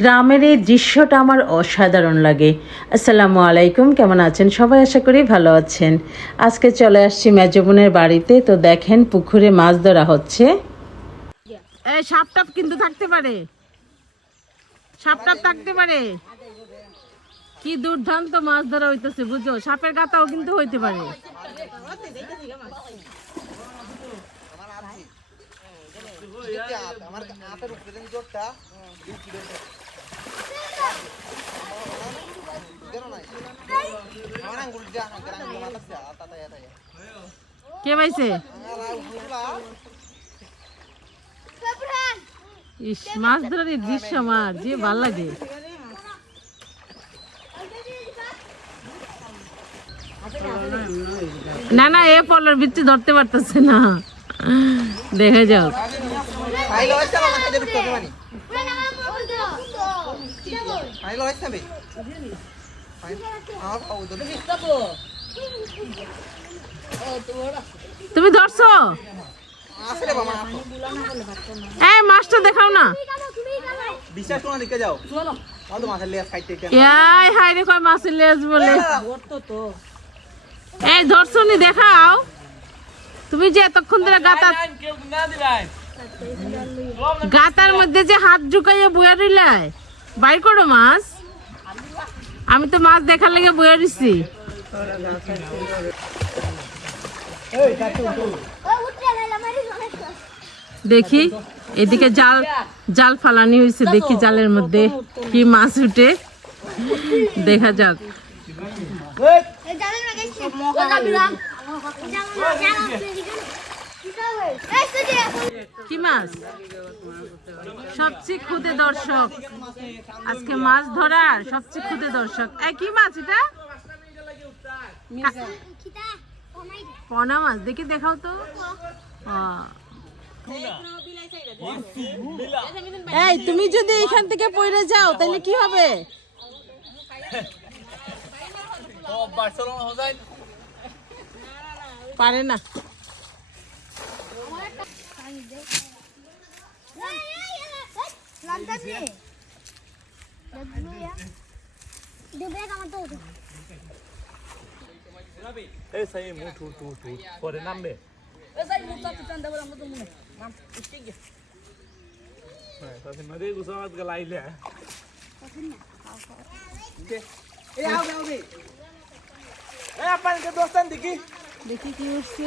গ্রামের এই দৃশ্যটা আমার অসাধারণ লাগে। আসসালামু আলাইকুম, কেমন আছেন? সবাই আশা করি ভালো আছেন। আজকে চলে আসছি মেজবনের বাড়িতে। তো দেখেন, পুকুরে মাছ ধরা হচ্ছে। সাপ টাপ কিন্তু থাকতে পারে। সাপ টাপ থাকতে পারে। কি দুর্দান্ত মাছ ধরা হইতেছে, বুঝো? সাপের গাতাও কিন্তু হইতে পারে। কে পাইছে? ইস, মাছ ধরার দৃশ্য আমার, যে ভালো লাগে। না না, এ পলার বৃত্তি ধরতে পারতেছে না। দেখে যাও। ফাইল হইছে না খেতে বিক্রি করতে পারি ফাইল হইছে বে ফাইল আমার খাও তো তুমি ধরছো? আসলে বাবা আসো। এই মাছটা দেখাও না। বিশ্বাস যাও। এই হাই রে কয় মাছের লেজ বলে। এই ধরছো দেখাও। তুমি যে এতক্ষণ ধরে গাতা গাতার মধ্যে যে হাত ঢুকাইয়া বইয়া রইলাই। বাইর করো মাছ। আমি তো মাছ দেখার লেগে বইয়া দিছি দেখি, এদিকে জাল জাল ফালানি হয়েছে দেখি জালের মধ্যে কি মাছ উঠে। দেখা যাক। কি মাছ? সবচেয়ে খুদে দর্শক। আজকে মাছ ধরা সবচেয়ে খুদে দর্শক। কি মাছ এটা? পনা মাছ। দেখি দেখাও তো। এই তুমি যদি এখান থেকে পড়ে যাও তাহলে কি হবে? পারে না। এই সাই মুঠু টু টু পরে নামবে হ্যাঁ, তাতে নদী গুসামাত গলাইলে এই আও আও বে এই আপন দোস্তান দেখি দেখি কি উঠছে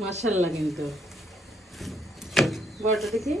মাসাল্লা কিন্তু। বড়টা দেখি।